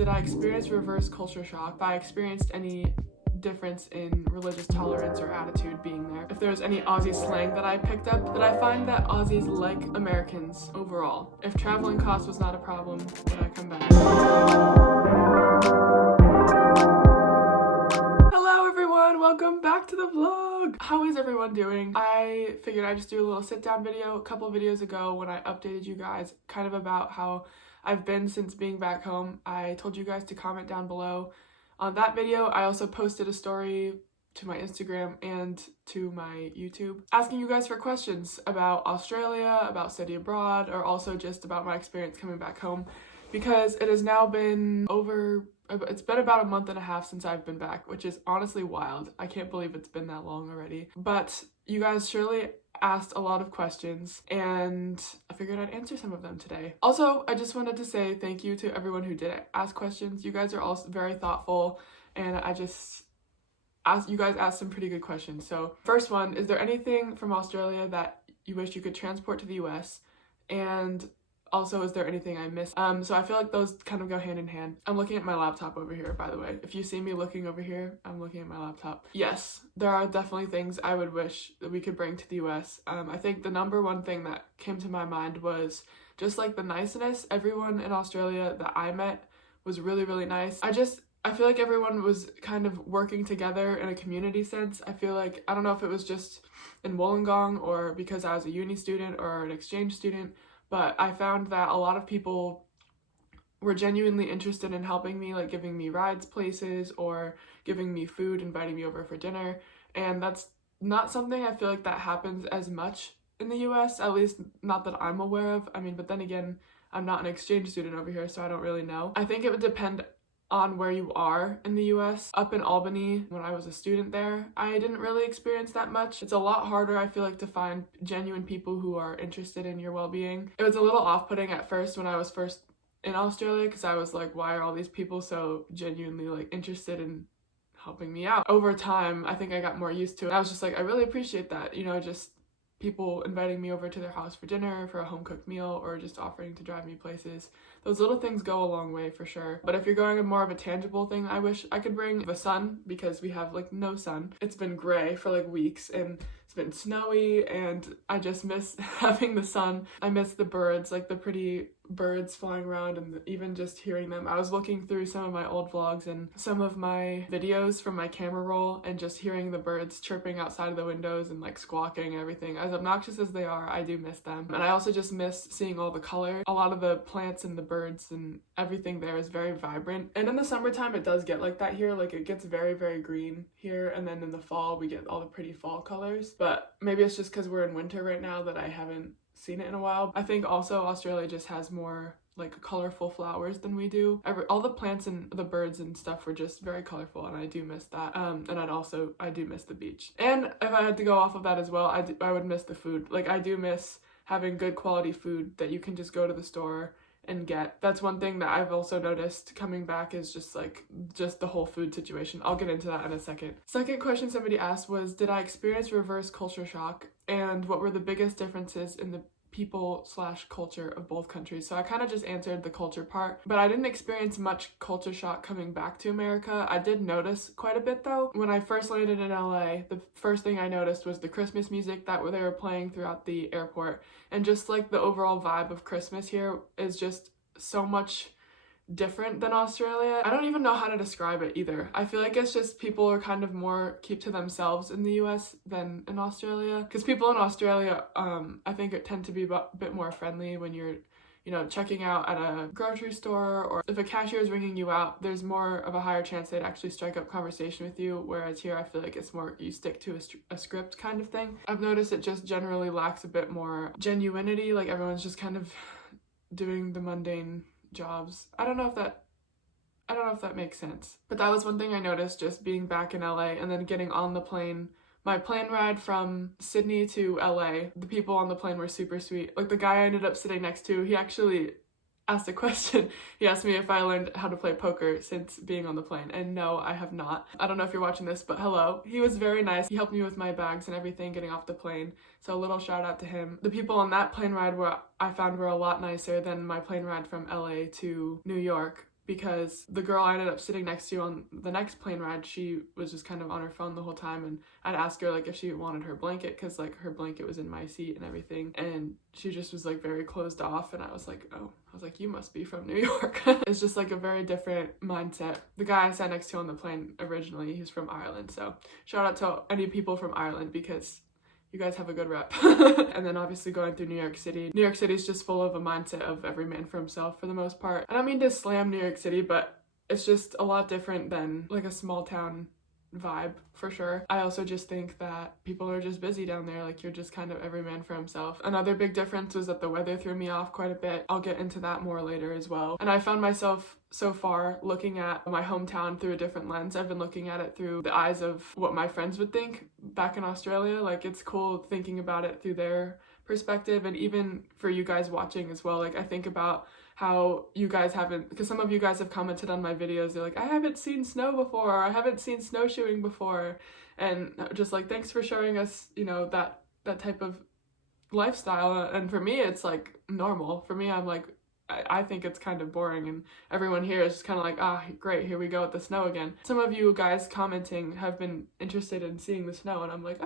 Did I experience reverse culture shock? If I experienced any difference in religious tolerance or attitude being there. If there was any Aussie slang that I picked up, did I find that Aussies like Americans overall? If traveling cost was not a problem, would I come back? Hello everyone, welcome back to the vlog! How is everyone doing? I figured I'd just do a little sit down video a couple videos ago when I updated you guys kind of about how I've been since being back home. I told you guys to comment down below on that video. I also posted a story to my Instagram and to my YouTube asking you guys for questions about Australia, about study abroad, or also just about my experience coming back home, because it has now been it's been about a month and a half since I've been back, which is honestly wild. I can't believe it's been that long already. But you guys surely asked a lot of questions and I figured I'd answer some of them today. Also, I just wanted to say thank you to everyone who did ask questions. You guys are all very thoughtful and you guys asked some pretty good questions. So first one, is there anything from Australia that you wish you could transport to the US? And also, is there anything I missed? So I feel like those kind of go hand in hand. I'm looking at my laptop over here, by the way. If you see me looking over here, I'm looking at my laptop. Yes, there are definitely things I would wish that we could bring to the US. I think the number one thing that came to my mind was just like the niceness. Everyone in Australia that I met was really, really nice. I feel like everyone was kind of working together in a community sense. I feel like, I don't know if it was just in Wollongong or because I was a uni student or an exchange student, but I found that a lot of people were genuinely interested in helping me, like giving me rides places or giving me food, inviting me over for dinner. And that's not something I feel like that happens as much in the US, at least not that I'm aware of. I mean, but then again, I'm not an exchange student over here, so I don't really know. I think it would depend on where you are in the US. Up in Albany, when I was a student there, I didn't really experience that much. It's a lot harder, I feel like, to find genuine people who are interested in your well-being. It was a little off-putting at first when I was first in Australia, because I was like, why are all these people so genuinely like interested in helping me out? Over time, I think I got more used to it. I was just like, I really appreciate that, you know, just people inviting me over to their house for dinner, for a home-cooked meal, or just offering to drive me places. Those little things go a long way for sure. But if you're going more of a tangible thing, I wish I could bring the sun, because we have like no sun. It's been gray for like weeks and it's been snowy and I just miss having the sun. I miss the birds, like the pretty birds flying around and even just hearing them. I was looking through some of my old vlogs and some of my videos from my camera roll and just hearing the birds chirping outside of the windows and like squawking and everything. As obnoxious as they are, I do miss them. And I also just miss seeing all the color. A lot of the plants and the birds and everything there is very vibrant. And in the summertime it does get like that here, like it gets very, very green here, and then in the fall we get all the pretty fall colors. But maybe it's just because we're in winter right now that I haven't seen it in a while. I think also Australia just has more like colorful flowers than we do. All the plants and the birds and stuff were just very colorful, and I do miss that. And I do miss the beach. And if I had to go off of that as well, I would miss the food. Like I do miss having good quality food that you can just go to the store and get. That's one thing that I've also noticed coming back, is just the whole food situation. I'll get into that in a second. Second question somebody asked was, did I experience reverse culture shock, and what were the biggest differences in the people/culture of both countries? So I kind of just answered the culture part, but I didn't experience much culture shock coming back to America. I did notice quite a bit though. When I first landed in LA, the first thing I noticed was the Christmas music that they were playing throughout the airport, and just like the overall vibe of Christmas here is just so much different than Australia. I don't even know how to describe it either. I feel like it's just people are kind of more keep to themselves in the US than in Australia, because people in Australia I think tend to be a bit more friendly when you're, you know, checking out at a grocery store, or if a cashier is ringing you out, there's more of a higher chance they'd actually strike up conversation with you, whereas here I feel like it's more you stick to a script kind of thing. I've noticed it just generally lacks a bit more genuinity, like everyone's just kind of doing the mundane jobs. I don't know if that makes sense. But that was one thing I noticed just being back in LA and then getting on the plane. My plane ride from Sydney to LA, the people on the plane were super sweet. Like the guy I ended up sitting next to, he actually asked a question. He asked me if I learned how to play poker since being on the plane, and no, I have not. I don't know if you're watching this, but hello. He was very nice. He helped me with my bags and everything getting off the plane, so a little shout out to him. The people on that plane ride I found were a lot nicer than my plane ride from LA to New York, because the girl I ended up sitting next to on the next plane ride, she was just kind of on her phone the whole time, and I'd ask her like if she wanted her blanket, because like her blanket was in my seat and everything, and she just was like very closed off, and I was like, you must be from New York. It's just like a very different mindset. The guy I sat next to on the plane originally, he's from Ireland, so shout out to any people from Ireland because you guys have a good rep. And then obviously going through New York City. New York City is just full of a mindset of every man for himself for the most part. I don't mean to slam New York City, but it's just a lot different than like a small town vibe for sure. I also just think that people are just busy down there, like you're just kind of every man for himself. Another big difference was that the weather threw me off quite a bit. I'll get into that more later as well. And I found myself so far looking at my hometown through a different lens. I've been looking at it through the eyes of what my friends would think back in Australia. Like it's cool thinking about it through their perspective, and even for you guys watching as well. Like I think about how you guys haven't, because some of you guys have commented on my videos, they're like, I haven't seen snow before, or I haven't seen snowshoeing before, and just like, thanks for showing us, you know, that type of lifestyle. And for me, it's like normal. For me, I'm like, I think it's kind of boring, and everyone here is just kind of like, great, here we go with the snow again. Some of you guys commenting have been interested in seeing the snow, and I'm like,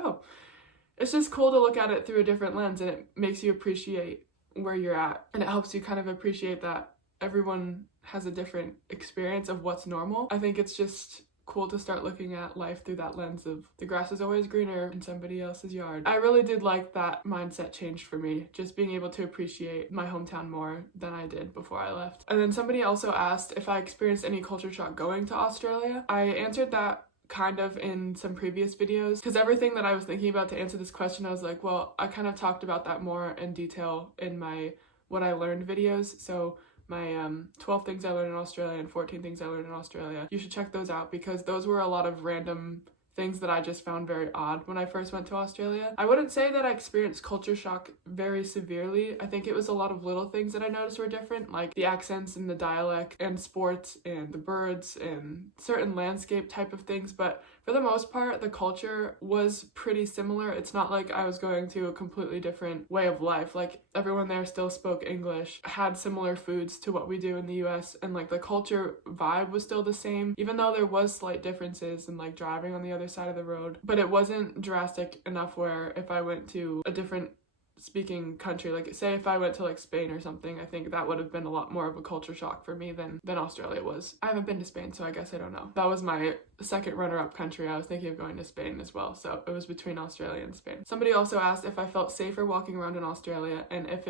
it's just cool to look at it through a different lens, and it makes you appreciate where you're at, and it helps you kind of appreciate that everyone has a different experience of what's normal. I think it's just cool to start looking at life through that lens of the grass is always greener in somebody else's yard. I really did like that mindset change for me, just being able to appreciate my hometown more than I did before I left. And then somebody also asked if I experienced any culture shock going to Australia. I answered that kind of in some previous videos, because everything that I was thinking about to answer this question, I was like, well, I kind of talked about that more in detail in my what I learned videos. So my 12 things I learned in Australia and 14 things I learned in Australia. You should check those out, because those were a lot of random things that I just found very odd when I first went to Australia. I wouldn't say that I experienced culture shock very severely. I think it was a lot of little things that I noticed were different, like the accents and the dialect and sports and the birds and certain landscape type of things, but for the most part, the culture was pretty similar. It's not like I was going to a completely different way of life. Like everyone there still spoke English, had similar foods to what we do in the US, and like the culture vibe was still the same, even though there was slight differences in like driving on the other side of the road. But it wasn't drastic enough where if I went to a different speaking country, like say if I went to like Spain or something, I think that would have been a lot more of a culture shock for me than Australia was. I haven't been to Spain, so I guess I don't know. That was my second runner-up country. I was thinking of going to Spain as well, so it was between Australia and Spain. Somebody also asked if I felt safer walking around in Australia, and if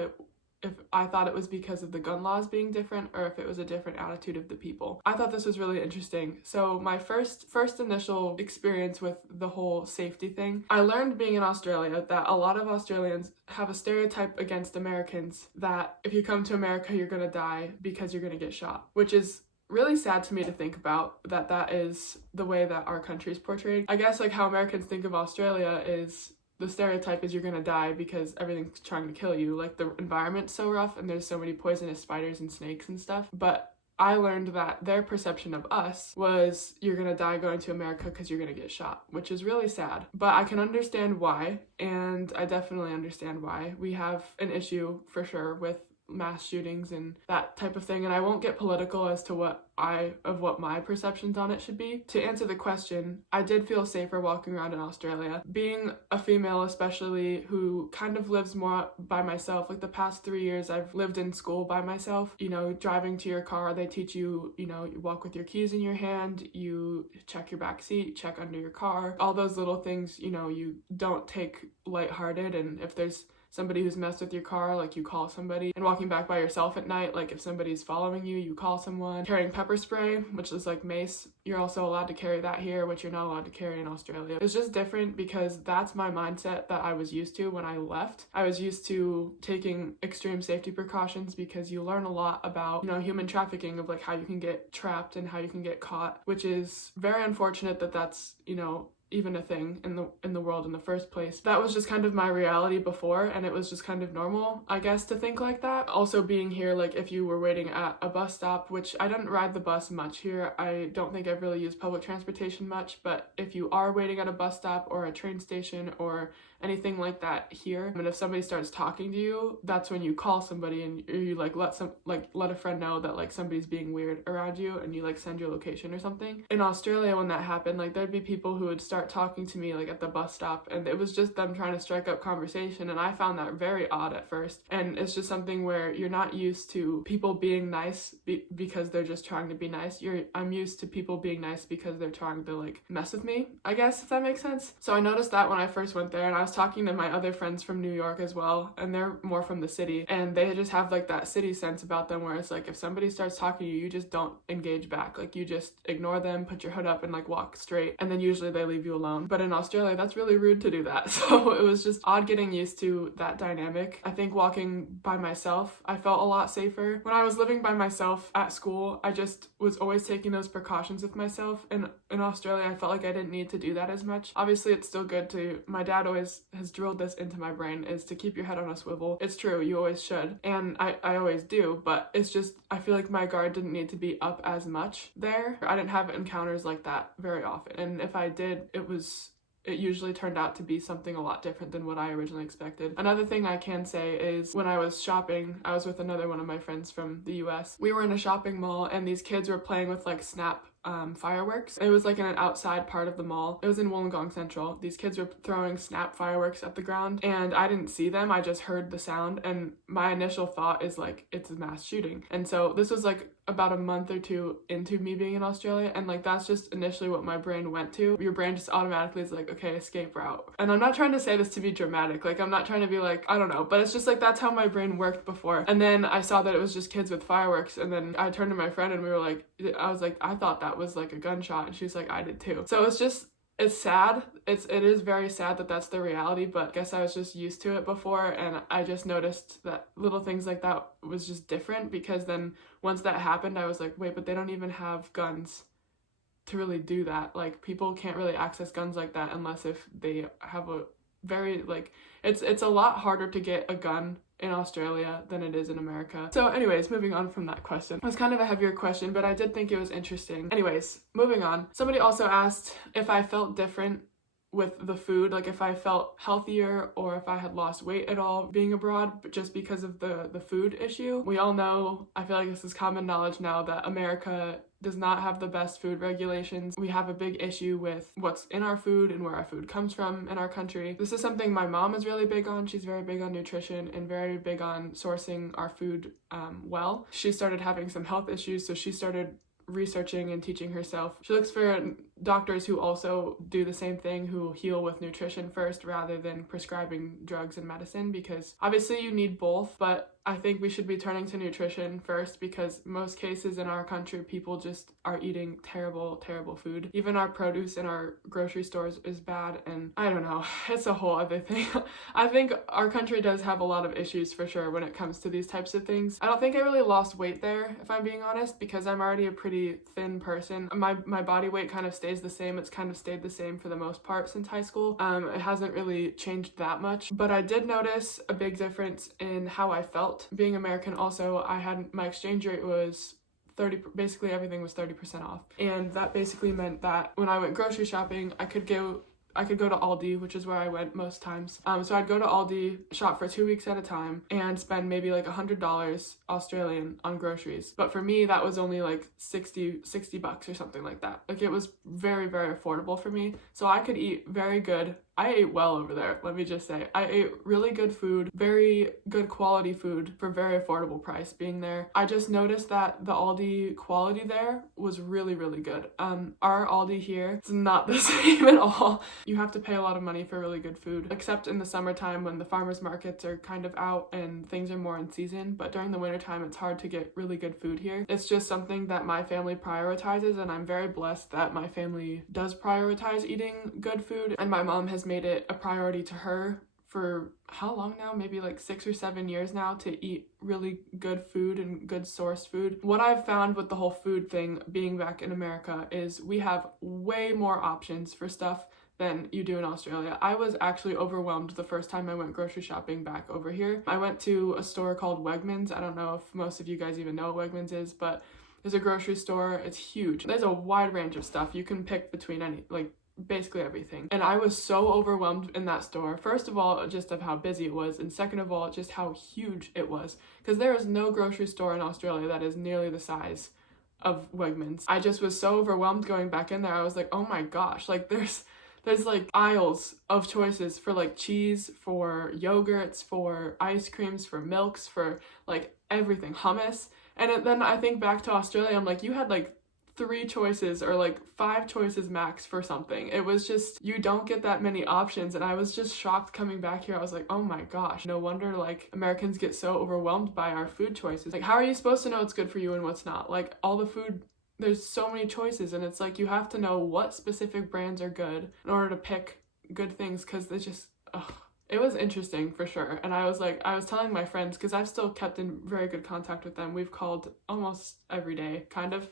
I thought it was because of the gun laws being different, or if it was a different attitude of the people. I thought this was really interesting. So my first initial experience with the whole safety thing, I learned being in Australia that a lot of Australians have a stereotype against Americans that if you come to America, you're gonna die because you're gonna get shot, which is really sad to me to think about, that is the way that our country is portrayed. I guess like how Americans think of Australia is the stereotype is you're gonna die because everything's trying to kill you. Like the environment's so rough and there's so many poisonous spiders and snakes and stuff. But I learned that their perception of us was you're gonna die going to America because you're gonna get shot, which is really sad. But I can understand why, and I definitely understand why. We have an issue for sure with mass shootings and that type of thing, and I won't get political as to what my perceptions on it should be. To answer the question, I did feel safer walking around in Australia. Being a female especially, who kind of lives more by myself, like the past 3 years I've lived in school by myself. You know, driving to your car, they teach you, you know, you walk with your keys in your hand, you check your back seat, check under your car, all those little things, you know, you don't take lighthearted. And if there's somebody who's messed with your car, like you call somebody. And walking back by yourself at night, like if somebody's following you, you call someone. Carrying pepper spray, which is like mace, you're also allowed to carry that here, which you're not allowed to carry in Australia. It's just different because that's my mindset that I was used to when I left. I was used to taking extreme safety precautions because you learn a lot about, you know, human trafficking, of like how you can get trapped and how you can get caught, which is very unfortunate that that's, you know, even a thing in the world in the first place. That was just kind of my reality before, and it was just kind of normal, I guess, to think like that. Also being here, like if you were waiting at a bus stop, which I didn't ride the bus much here, I don't think I've really used public transportation much, but if you are waiting at a bus stop or a train station or anything like that here. And if somebody starts talking to you, that's when you call somebody and you like let a friend know that like somebody's being weird around you, and you like send your location or something. In Australia, when that happened, like there'd be people who would start talking to me like at the bus stop, and it was just them trying to strike up conversation, and I found that very odd at first. And it's just something where you're not used to people being nice because they're just trying to be nice. I'm used to people being nice because they're trying to like mess with me, I guess, if that makes sense. So I noticed that when I first went there, and I was talking to my other friends from New York as well, and they're more from the city, and they just have like that city sense about them where it's like if somebody starts talking to you, you just don't engage back. Like you just ignore them, put your hood up, and like walk straight, and then usually they leave you alone. But in Australia, that's really rude to do that. So it was just odd getting used to that dynamic. I think walking by myself, I felt a lot safer. When I was living by myself at school, I just was always taking those precautions with myself, and in Australia I felt like I didn't need to do that as much. Obviously it's still good to, my dad always has drilled this into my brain, is to keep your head on a swivel. It's true, you always should, and I always do, but it's just I feel like my guard didn't need to be up as much there. I didn't have encounters like that very often, and if I did, it usually turned out to be something a lot different than what I originally expected. Another thing I can say is when I was shopping, I was with another one of my friends from the US. We were in a shopping mall, and these kids were playing with like snap fireworks. It was like in an outside part of the mall. It was in Wollongong Central. These kids were throwing snap fireworks at the ground, and I didn't see them. I just heard the sound, and my initial thought is like, it's a mass shooting. And so this was like about a month or two into me being in Australia, and like that's just initially what my brain went to. Your brain just automatically is like, okay, escape route. And I'm not trying to say this to be dramatic, like I'm not trying to be like, I don't know, but it's just like that's how my brain worked before. And then I saw that it was just kids with fireworks, and then I turned to my friend and we were like, I was like, I thought that was like a gunshot, and she's like, I did too. So it's sad. It is very sad that that's the reality, but I guess I was just used to it before, and I just noticed that little things like that was just different, because then once that happened, I was like, wait, but they don't even have guns to really do that. Like people can't really access guns like that unless if they have a very like, it's a lot harder to get a gun in Australia than it is in America. So anyways, moving on from that question. It was kind of a heavier question, but I did think it was interesting. Anyways, moving on. Somebody also asked if I felt different with the food, like if I felt healthier or if I had lost weight at all being abroad, but just because of the food issue. We all know, I feel like this is common knowledge now, that America does not have the best food regulations. We have a big issue with what's in our food and where our food comes from in our country. This is something my mom is really big on. She's very big on nutrition and very big on sourcing our food well. She started having some health issues, so she started researching and teaching herself. She looks for doctors who also do the same thing, who heal with nutrition first rather than prescribing drugs and medicine, because obviously you need both, but I think we should be turning to nutrition first, because most cases in our country, people just are eating terrible, terrible food. Even our produce in our grocery stores is bad, and I don't know, it's a whole other thing. I think our country does have a lot of issues for sure when it comes to these types of things. I don't think I really lost weight there, if I'm being honest, because I'm already a pretty thin person. My body weight kind of stays the same. It's kind of stayed the same for the most part since high school. It hasn't really changed that much, but I did notice a big difference in how I felt. Being American also, I had, my exchange rate was 30, basically everything was 30% off. And that basically meant that when I went grocery shopping, I could go to Aldi, which is where I went most times. So I'd go to Aldi, shop for 2 weeks at a time, and spend maybe like $100 Australian on groceries. But for me, that was only like 60 bucks or something like that. Like it was very, very affordable for me. So I could eat very good. I ate well over there, let me just say. I ate really good food, very good quality food for very affordable price being there. I just noticed that the Aldi quality there was really, really good. Our Aldi here, it's not the same at all. You have to pay a lot of money for really good food, except in the summertime when the farmers markets are kind of out and things are more in season. But during the wintertime, it's hard to get really good food here. It's just something that my family prioritizes, and I'm very blessed that my family does prioritize eating good food, and my mom has made it a priority to her for how long now? Maybe like 6 or 7 years now, to eat really good food and good sourced food. What I've found with the whole food thing being back in America is we have way more options for stuff than you do in Australia. I was actually overwhelmed the first time I went grocery shopping back over here. I went to a store called Wegmans. I don't know if most of you guys even know what Wegmans is, but there's a grocery store. It's huge. There's a wide range of stuff. You can pick between any, like basically everything. And I was so overwhelmed in that store. First of all, just of how busy it was, and second of all, just how huge it was. Because there is no grocery store in Australia that is nearly the size of Wegmans. I just was so overwhelmed going back in there. I was like, oh my gosh, like there's like aisles of choices for like cheese, for yogurts, for ice creams, for milks, for like everything, hummus. And then I think back to Australia, I'm like, you had like 3 choices or like 5 choices max for something. It was just, you don't get that many options. And I was just shocked coming back here. I was like, oh my gosh, no wonder like Americans get so overwhelmed by our food choices. Like, how are you supposed to know what's good for you and what's not? Like, all the food, there's so many choices, and it's like you have to know what specific brands are good in order to pick good things, because they just, it was interesting for sure. And I was telling my friends, because I've still kept in very good contact with them. We've called almost every day, kind of.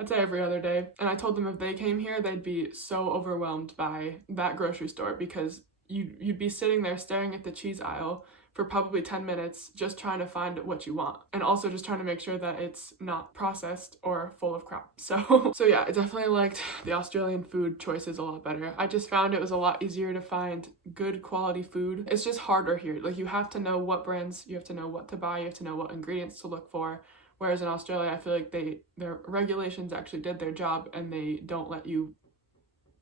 I'd say every other day. And I told them if they came here, they'd be so overwhelmed by that grocery store, because you'd be sitting there staring at the cheese aisle for probably 10 minutes just trying to find what you want, and also just trying to make sure that it's not processed or full of crap. So yeah, I definitely liked the Australian food choices a lot better. I just found it was a lot easier to find good quality food. It's just harder here. Like, you have to know what brands, you have to know what to buy, you have to know what ingredients to look for. Whereas in Australia, I feel like their regulations actually did their job, and they don't let you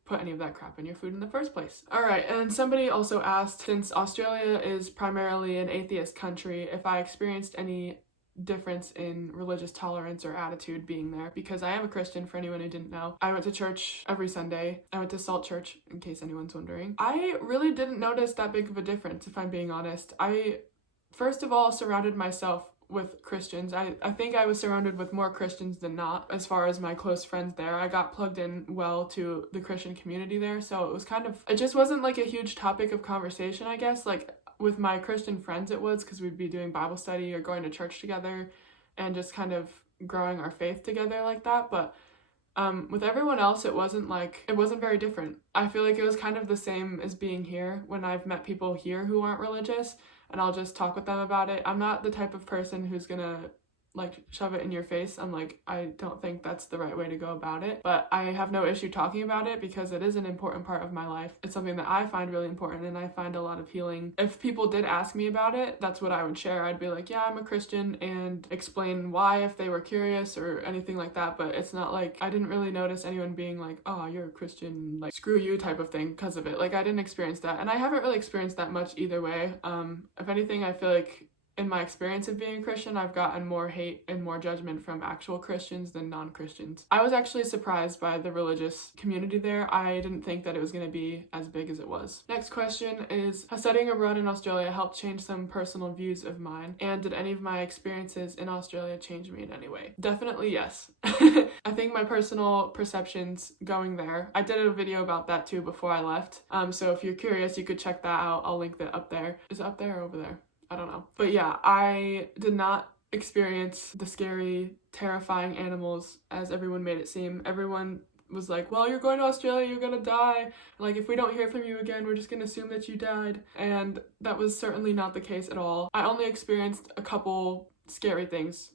put any of that crap in your food in the first place. All right, and somebody also asked, since Australia is primarily an atheist country, if I experienced any difference in religious tolerance or attitude being there, because I am a Christian, for anyone who didn't know. I went to church every Sunday. I went to Salt Church, in case anyone's wondering. I really didn't notice that big of a difference, if I'm being honest. I, first of all, surrounded myself with Christians. I think I was surrounded with more Christians than not as far as my close friends there. I got plugged in well to the Christian community there, so it was kind of, it just wasn't like a huge topic of conversation, I guess. Like, with my Christian friends it was, because we'd be doing Bible study or going to church together and just kind of growing our faith together like that. But with everyone else, it wasn't very different. I feel like it was kind of the same as being here when I've met people here who aren't religious, and I'll just talk with them about it. I'm not the type of person who's gonna like shove it in your face. I'm like, I don't think that's the right way to go about it, but I have no issue talking about it because it is an important part of my life. It's something that I find really important, and I find a lot of healing. If people did ask me about it, that's what I would share. I'd be like, yeah, I'm a Christian, and explain why if they were curious or anything like that. But it's not like, I didn't really notice anyone being like, oh, you're a Christian, like screw you type of thing because of it. Like, I didn't experience that, and I haven't really experienced that much either way. If anything, I feel like in my experience of being a Christian, I've gotten more hate and more judgment from actual Christians than non-Christians. I was actually surprised by the religious community there. I didn't think that it was going to be as big as it was. Next question is, has studying abroad in Australia helped change some personal views of mine? And did any of my experiences in Australia change me in any way? Definitely yes. I think my personal perceptions going there, I did a video about that too before I left. So if you're curious, you could check that out. I'll link that up there. Is it up there or over there? I don't know. But yeah, I did not experience the scary, terrifying animals as everyone made it seem. Everyone was like, well, you're going to Australia, you're gonna die. Like, if we don't hear from you again, we're just gonna assume that you died. And that was certainly not the case at all. I only experienced a couple scary things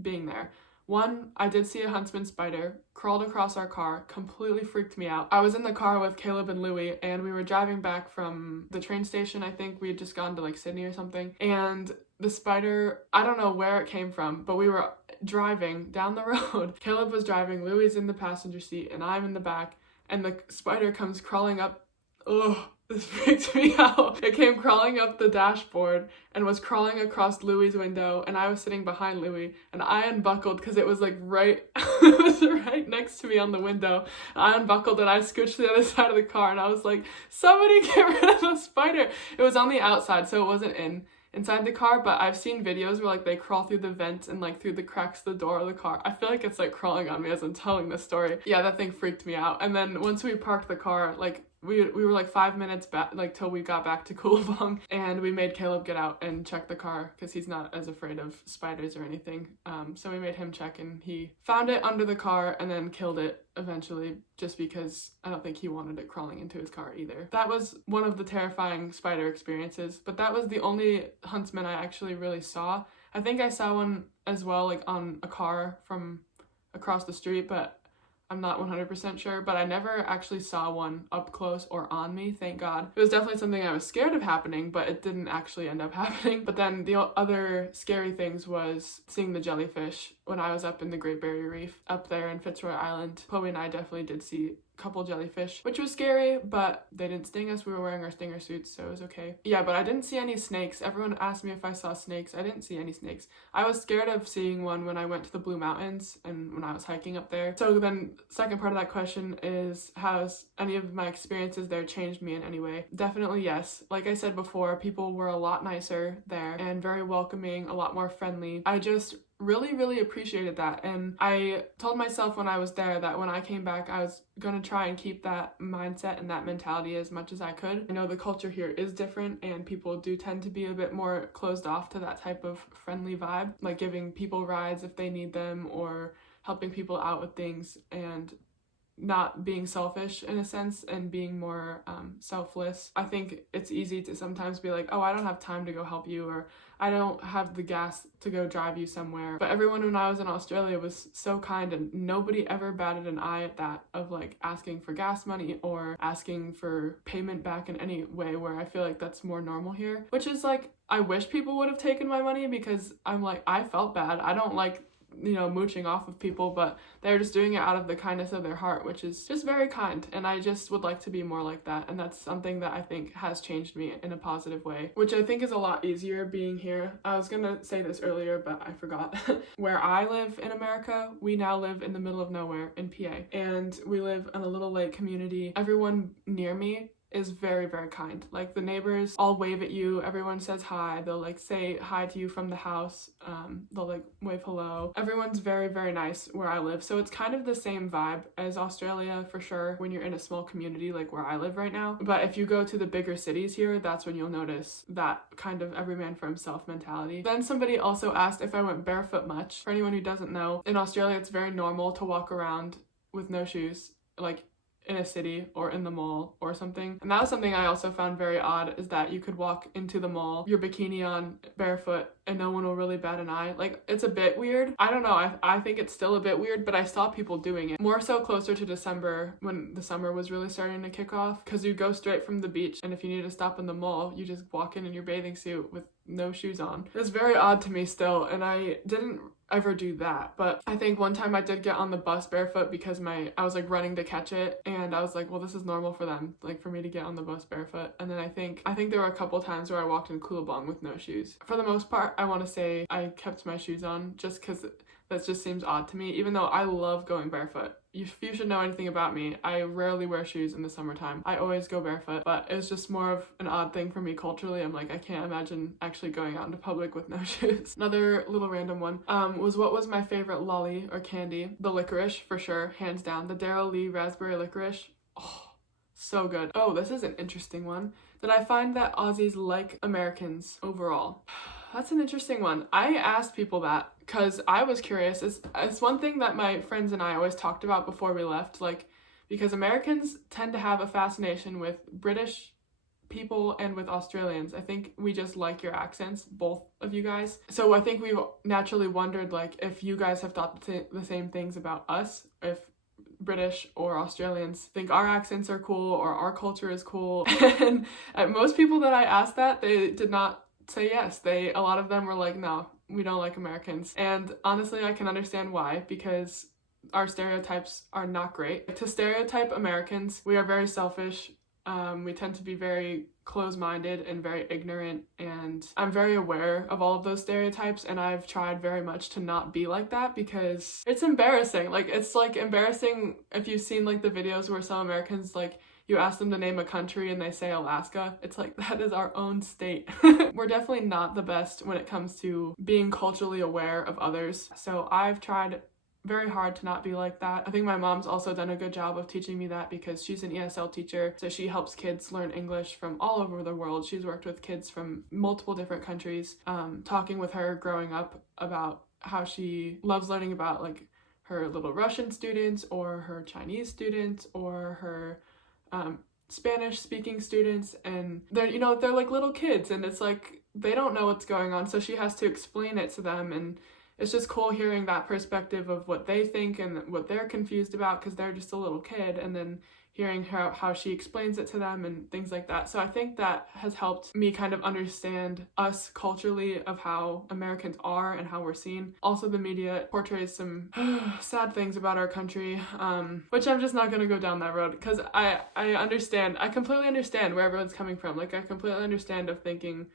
being there. One, I did see a huntsman spider, crawled across our car, completely freaked me out. I was in the car with Caleb and Louie, and we were driving back from the train station. I think we had just gone to like Sydney or something. And the spider, I don't know where it came from, but we were driving down the road. Caleb was driving, Louie's in the passenger seat, and I'm in the back. And the spider comes crawling up. Ugh. This freaked me out. It came crawling up the dashboard and was crawling across Louie's window, and I was sitting behind Louie, and I unbuckled because it was like right it was right next to me on the window. I unbuckled and I scooched to the other side of the car, and I was like, somebody get rid of the spider. It was on the outside, so it wasn't inside the car, but I've seen videos where like they crawl through the vents and like through the cracks of the door of the car. I feel like it's like crawling on me as I'm telling this story. Yeah, that thing freaked me out. And then once we parked the car, like we were like 5 minutes back, like till we got back to Coolabong, and we made Caleb get out and check the car because he's not as afraid of spiders or anything. So we made him check, and he found it under the car and then killed it eventually, just because I don't think he wanted it crawling into his car either. That was one of the terrifying spider experiences, but that was the only huntsman I actually really saw. I think I saw one as well, like on a car from across the street, but I'm not 100% sure, but I never actually saw one up close or on me, thank God. It was definitely something I was scared of happening, but it didn't actually end up happening. But then the other scary things was seeing the jellyfish when I was up in the Great Barrier Reef up there in Fitzroy Island. Chloe and I definitely did see couple jellyfish, which was scary, but they didn't sting us. We were wearing our stinger suits, so it was okay. Yeah, but I didn't see any snakes. Everyone asked me if I saw snakes. I didn't see any snakes. I was scared of seeing one when I went to the Blue Mountains and when I was hiking up there. So then second part of that question is, has any of my experiences there changed me in any way? Definitely yes. Like I said before, people were a lot nicer there and very welcoming, a lot more friendly. I just really appreciated that, and I told myself when I was there that when I came back I was gonna try and keep that mindset and that mentality as much as I could. I know the culture here is different and people do tend to be a bit more closed off to that type of friendly vibe, like giving people rides if they need them or helping people out with things and not being selfish in a sense and being more selfless. I think it's easy to sometimes be like, oh, I don't have time to go help you, or I don't have the gas to go drive you somewhere. But everyone when I was in Australia was so kind, and nobody ever batted an eye at that of like asking for gas money or asking for payment back in any way, where I feel like that's more normal here, which is like, I wish people would have taken my money because I'm like, I felt bad. I don't like, you know, mooching off of people, but they're just doing it out of the kindness of their heart, which is just very kind, and I just would like to be more like that. And that's something that I think has changed me in a positive way, which I think is a lot easier being here. I was gonna say this earlier, but I forgot. Where I live in America, we now live in the middle of nowhere in PA, and we live in a little lake community. Everyone near me is very kind. Like the neighbors all wave at you, everyone says hi, they'll like say hi to you from the house, they'll like wave hello. Everyone's very nice where I live, so it's kind of the same vibe as Australia for sure when you're in a small community like where I live right now. But if you go to the bigger cities here, that's when you'll notice that kind of every man for himself mentality. Then somebody also asked if I went barefoot much. For anyone who doesn't know, in Australia it's very normal to walk around with no shoes, like in a city or in the mall or something. And that was something I also found very odd, is that you could walk into the mall, your bikini on, barefoot, and no one will really bat an eye. Like, it's a bit weird. I don't know, I think it's still a bit weird, but I saw people doing it. More so closer to December, when the summer was really starting to kick off, because you go straight from the beach, and if you need to stop in the mall, you just walk in your bathing suit with no shoes on. It's very odd to me still, and I didn't ever do that. But I think one time I did get on the bus barefoot because I was like running to catch it, and I was like, well, this is normal for them, like for me to get on the bus barefoot. And then I think there were a couple times where I walked in Coolabong with no shoes. For the most part, I want to say I kept my shoes on, just because that just seems odd to me, even though I love going barefoot. If you should know anything about me, I rarely wear shoes in the summertime. I always go barefoot, but it was just more of an odd thing for me culturally. I'm like, I can't imagine actually going out into public with no shoes. Another little random one was, what was my favorite lolly or candy? The licorice, for sure, hands down. The Darryl Lee raspberry licorice. Oh, so good. Oh, this is an interesting one. Did I find that Aussies like Americans overall? That's an interesting one. I asked people that because I was curious. It's one thing that my friends and I always talked about before we left, like, because Americans tend to have a fascination with British people and with Australians. I think we just like your accents, both of you guys. So I think we've naturally wondered, like, if you guys have thought the same things about us, if British or Australians think our accents are cool or our culture is cool. And most people that I asked that, they did not say yes. A lot of them were like, no, we don't like Americans. And honestly, I can understand why, because our stereotypes are not great. To stereotype Americans, we are very selfish. We tend to be very close-minded and very ignorant, and I'm very aware of all of those stereotypes, and I've tried very much to not be like that because it's embarrassing. Like, it's like embarrassing if you've seen like the videos where some Americans, like, you ask them to name a country and they say Alaska. It's like, that is our own state. We're definitely not the best when it comes to being culturally aware of others. So I've tried very hard to not be like that. I think my mom's also done a good job of teaching me that because she's an ESL teacher, so she helps kids learn English from all over the world. She's worked with kids from multiple different countries. Talking with her growing up about how she loves learning about like her little Russian students or her Chinese students or her Spanish speaking students, and they're like little kids, and it's like they don't know what's going on, so she has to explain it to them, and it's just cool hearing that perspective of what they think and what they're confused about because they're just a little kid, and then hearing how she explains it to them and things like that. So I think that has helped me kind of understand us culturally of how Americans are and how we're seen. Also, the media portrays some sad things about our country, which I'm just not going to go down that road because I completely understand where everyone's coming from. Like, I completely understand of thinking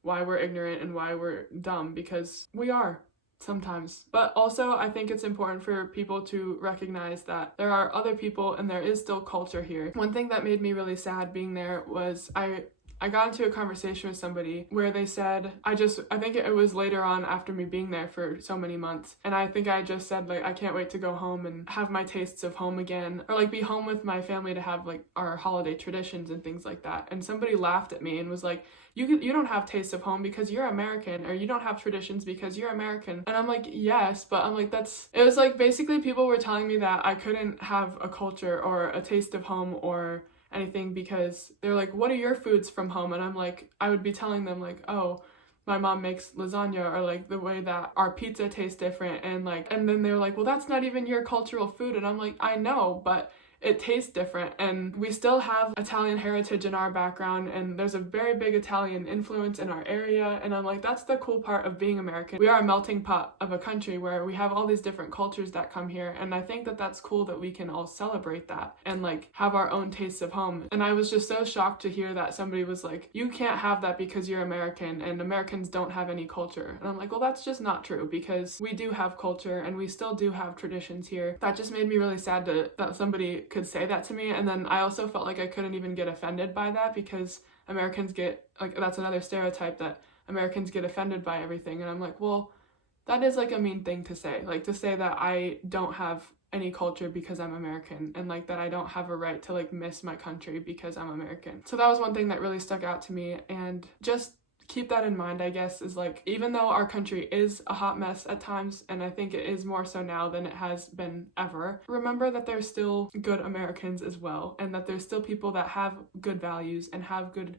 why we're ignorant and why we're dumb, because we are. Sometimes. But also, I think it's important for people to recognize that there are other people and there is still culture here. One thing that made me really sad being there was I got into a conversation with somebody where they said, I think it was later on after me being there for so many months, and I think I just said, like, I can't wait to go home and have my tastes of home again, or like be home with my family to have like our holiday traditions and things like that. And somebody laughed at me and was like, you don't have tastes of home because you're American, or you don't have traditions because you're American. And I'm like, yes, but I'm like, it was like basically people were telling me that I couldn't have a culture or a taste of home or anything because they're like, what are your foods from home? And I'm like, I would be telling them like, oh, my mom makes lasagna, or like the way that our pizza tastes different, and then they're like, well, that's not even your cultural food. And I'm like, I know, but it tastes different, and we still have Italian heritage in our background, and there's a very big Italian influence in our area, and I'm like, that's the cool part of being American. We are a melting pot of a country where we have all these different cultures that come here, and I think that that's cool that we can all celebrate that and like have our own tastes of home. And I was just so shocked to hear that somebody was like, you can't have that because you're American, and Americans don't have any culture. And I'm like, well, that's just not true, because we do have culture and we still do have traditions here. That just made me really sad that somebody could say that to me. And then I also felt like I couldn't even get offended by that, because Americans get, like, that's another stereotype, that Americans get offended by everything. And I'm like, well, that is like a mean thing to say, like to say that I don't have any culture because I'm American, and like that I don't have a right to like miss my country because I'm American. So that was one thing that really stuck out to me, and just keep that in mind, I guess, is like, even though our country is a hot mess at times, and I think it is more so now than it has been ever, remember that there's still good Americans as well, and that there's still people that have good values and have good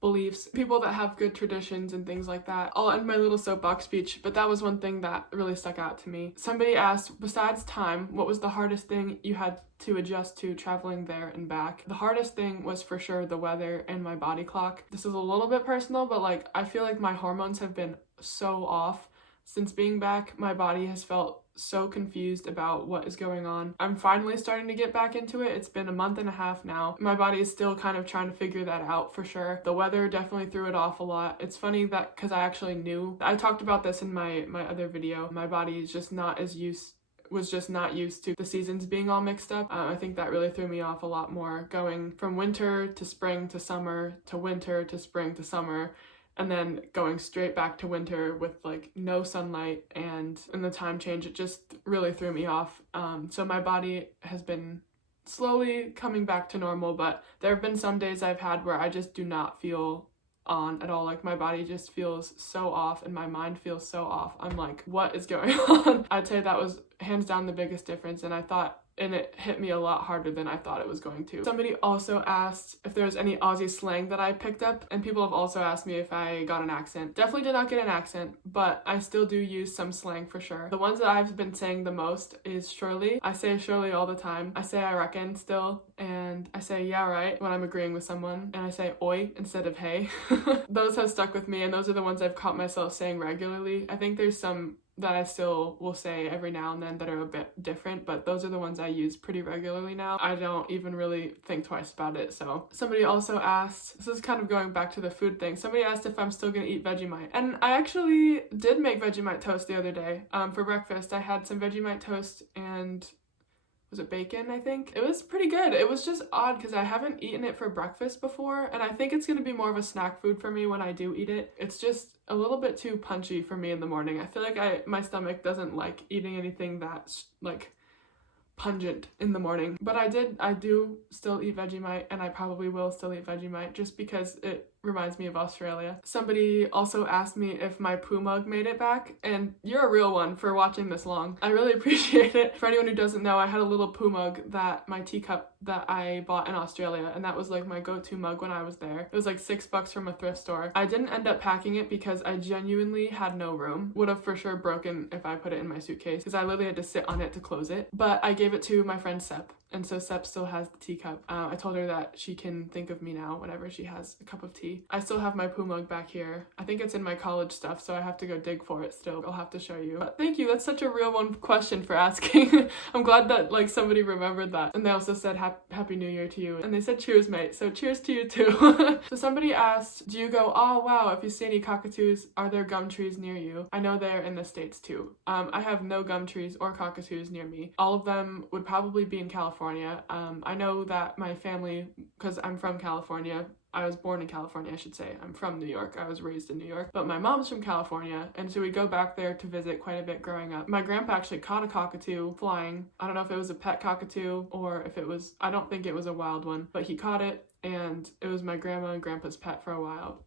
beliefs, people that have good traditions and things like that. I'll end my little soapbox speech, but that was one thing that really stuck out to me. Somebody asked, besides time, what was the hardest thing you had to adjust to traveling there and back? The hardest thing was for sure the weather and my body clock. This is a little bit personal, but like, I feel like my hormones have been so off since being back. My body has felt so confused about what is going on. I'm finally starting to get back into it. It's been a month and a half now. My body is still kind of trying to figure that out for sure. The weather definitely threw it off a lot. It's funny that, because I actually knew, I talked about this in my other video, my body is just not used to the seasons being all mixed up. I think that really threw me off a lot more, going from winter to spring to summer to winter to spring to summer, and then going straight back to winter with like no sunlight and the time change. It just really threw me off. So my body has been slowly coming back to normal, but there have been some days I've had where I just do not feel on at all. Like, my body just feels so off and my mind feels so off. I'm like, what is going on? I'd say that was hands down the biggest difference, and it hit me a lot harder than I thought it was going to. Somebody also asked if there was any Aussie slang that I picked up, and people have also asked me if I got an accent. Definitely did not get an accent, but I still do use some slang for sure. The ones that I've been saying the most is surely. I say surely all the time. I say I reckon still, and I say yeah right when I'm agreeing with someone, and I say oi instead of hey. Those have stuck with me, and those are the ones I've caught myself saying regularly. I think there's some that I still will say every now and then that are a bit different, but those are the ones I use pretty regularly now. I don't even really think twice about it. So somebody also asked, this is kind of going back to the food thing, somebody asked if I'm still gonna eat Vegemite, and I actually did make Vegemite toast the other day for breakfast. I had some Vegemite toast and was it bacon, I think? It was pretty good. It was just odd because I haven't eaten it for breakfast before, and I think it's going to be more of a snack food for me when I do eat it. It's just a little bit too punchy for me in the morning. I feel like my stomach doesn't like eating anything that's like pungent in the morning. But I do still eat Vegemite, and I probably will still eat Vegemite just because it reminds me of Australia. Somebody also asked me if my poo mug made it back, and you're a real one for watching this long. I really appreciate it. For anyone who doesn't know, I had a little poo mug that my teacup that I bought in Australia, and that was like my go-to mug when I was there. It was like $6 from a thrift store. I didn't end up packing it because I genuinely had no room. Would have for sure broken if I put it in my suitcase because I literally had to sit on it to close it. But I gave it to my friend Sep. And so Sep still has the teacup. I told her that she can think of me now whenever she has a cup of tea. I still have my poo mug back here. I think it's in my college stuff, so I have to go dig for it still. I'll have to show you. But thank you. That's such a real one question for asking. I'm glad that like somebody remembered that. And they also said Happy New Year to you. And they said cheers, mate. So cheers to you too. So somebody asked, do you go, oh wow, if you see any cockatoos, are there gum trees near you? I know they're in the States too. I have no gum trees or cockatoos near me. All of them would probably be in California. I know that my family, because I'm from California, I was born in California, I should say. I'm from New York. I was raised in New York. But my mom's from California, and so we go back there to visit quite a bit growing up. My grandpa actually caught a cockatoo flying. I don't know if it was a pet cockatoo or if it was, I don't think it was a wild one, but he caught it. And it was my grandma and grandpa's pet for a while.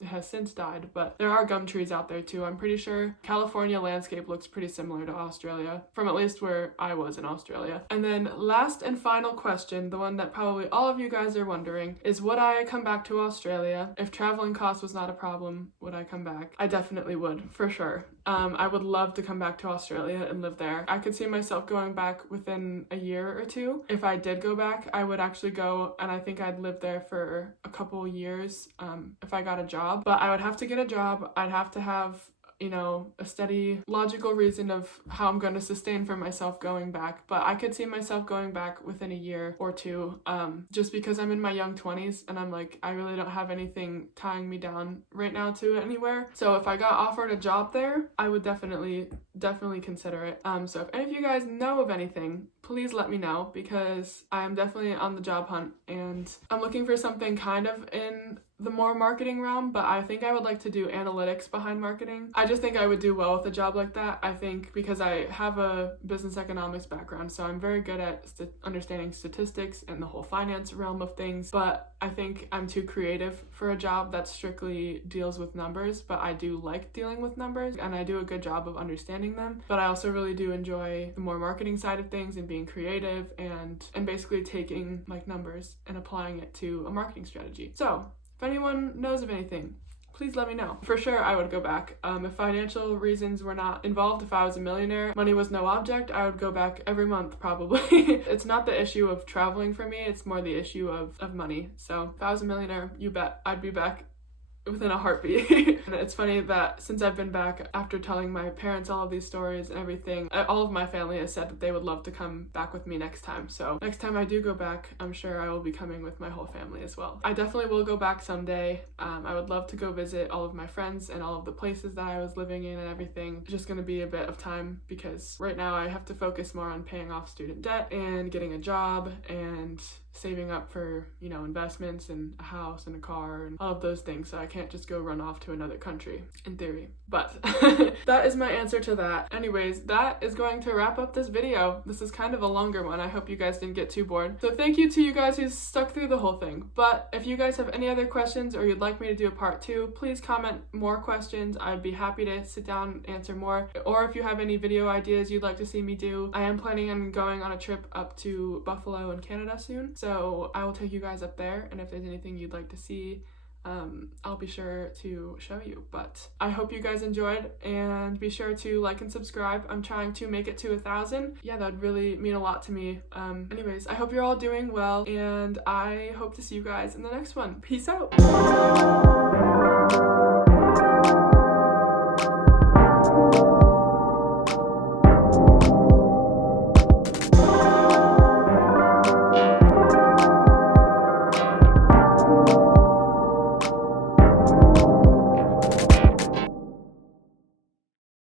It has since died, but there are gum trees out there too. I'm pretty sure California landscape looks pretty similar to Australia, from at least where I was in Australia. And then last and final question, the one that probably all of you guys are wondering, is would I come back to Australia? If traveling costs was not a problem, would I come back? I definitely would, for sure. I would love to come back to Australia and live there. I could see myself going back within a year or two. If I did go back, I would actually go, and I think I'd live there for a couple years if I got a job. But I would have to get a job. I'd have to have, you know, a steady, logical reason of how I'm going to sustain for myself going back. But I could see myself going back within a year or two, just because I'm in my young 20s and I'm like, I really don't have anything tying me down right now to anywhere. So if I got offered a job there, I would definitely consider it. So if any of you guys know of anything, please let me know, because I am definitely on the job hunt and I'm looking for something kind of in the more marketing realm, but I think I would like to do analytics behind marketing. I just think I would do well with a job like that. I think because I have a business economics background, so I'm very good at understanding statistics and the whole finance realm of things, but I think I'm too creative for a job that strictly deals with numbers, but I do like dealing with numbers and I do a good job of understanding them. But I also really do enjoy the more marketing side of things and being creative and basically taking like numbers and applying it to a marketing strategy. So if anyone knows of anything, please let me know. For sure, I would go back. If financial reasons were not involved, if I was a millionaire, money was no object, I would go back every month probably. It's not the issue of traveling for me, it's more the issue of money. So if I was a millionaire, you bet I'd be back within a heartbeat. And it's funny that since I've been back, after telling my parents all of these stories and everything, all of my family has said that they would love to come back with me next time. So next time I do go back, I'm sure I will be coming with my whole family as well. I definitely will go back someday. I would love to go visit all of my friends and all of the places that I was living in and everything. It's just going to be a bit of time because right now I have to focus more on paying off student debt and getting a job and saving up for, you know, investments and a house and a car and all of those things. So I can't just go run off to another country, in theory. But that is my answer to that. Anyways, that is going to wrap up this video. This is kind of a longer one. I hope you guys didn't get too bored. So thank you to you guys who stuck through the whole thing. But if you guys have any other questions or you'd like me to do a part 2, please comment more questions. I'd be happy to sit down and answer more. Or if you have any video ideas you'd like to see me do, I am planning on going on a trip up to Buffalo in Canada soon. So I will take you guys up there, and if there's anything you'd like to see, I'll be sure to show you. But I hope you guys enjoyed, and be sure to like and subscribe. I'm trying to make it to 1,000. Yeah, that'd really mean a lot to me. Anyways, I hope you're all doing well, and I hope to see you guys in the next one. Peace out.